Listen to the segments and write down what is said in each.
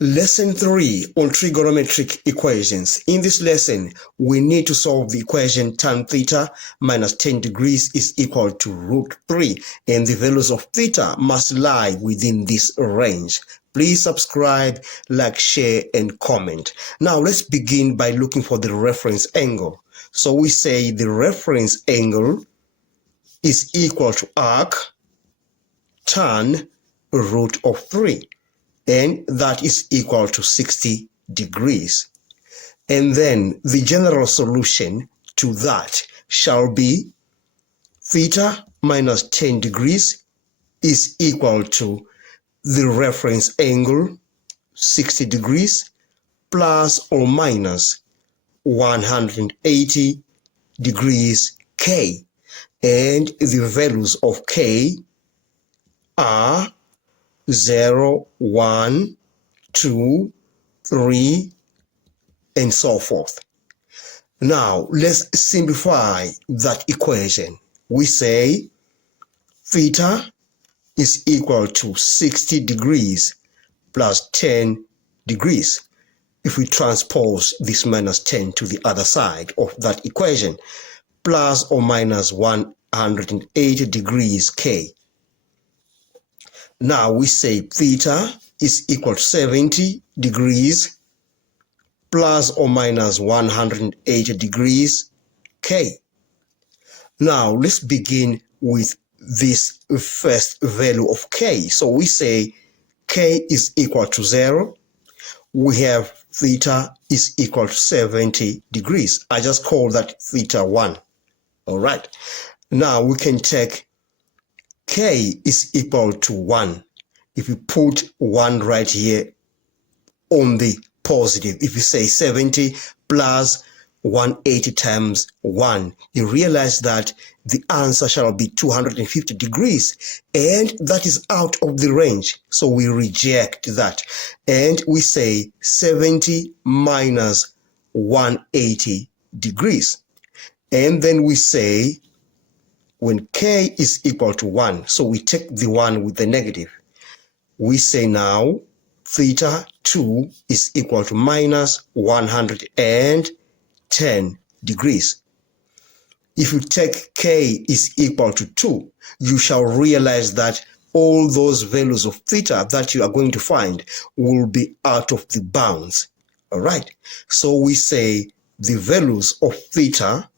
Lesson 3 on trigonometric equations. In this lesson, we need to solve the equation tan theta minus 10 degrees is equal to root 3, and the values of theta must lie within this range. Please subscribe, like, share, and comment. Now, let's begin by looking for the reference angle. So we say the reference angle is equal to arc tan root of 3. And that is equal to 60 degrees. And then the general solution to that shall be theta minus 10 degrees is equal to the reference angle 60 degrees plus or minus 180 degrees K. And the values of K are 0, 1, 2, 3, and so forth. Now, let's simplify that equation. We say theta is equal to 60 degrees plus 10 degrees. If we transpose this minus 10 to the other side of that equation, plus or minus 180 degrees K. Now we say theta is equal to 70 degrees plus or minus 180 degrees K. Now let's begin with this first value of K. So we say K is equal to 0. We have theta is equal to 70 degrees. I just call that theta 1. All right. Now we can take K is equal to 1. If you put 1 right here on the positive, if you say 70 plus 180 times 1, you realize that the answer shall be 250 degrees, and that is out of the range. So we reject that. And we say 70 minus 180 degrees. And then we say when K is equal to 1, so we take the 1 with the negative. We say now theta 2 is equal to minus 110 degrees. If you take K is equal to 2, you shall realize that all those values of theta that you are going to find will be out of the bounds. All right. So we say the values of theta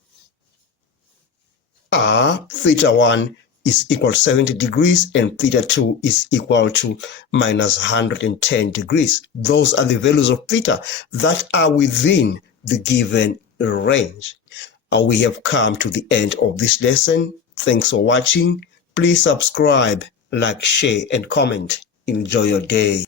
are theta 1 is equal to 70 degrees and theta 2 is equal to minus 110 degrees. Those are the values of theta that are within the given range. We have come to the end of this lesson. Thanks for watching. Please subscribe, like, share, and comment. Enjoy your day.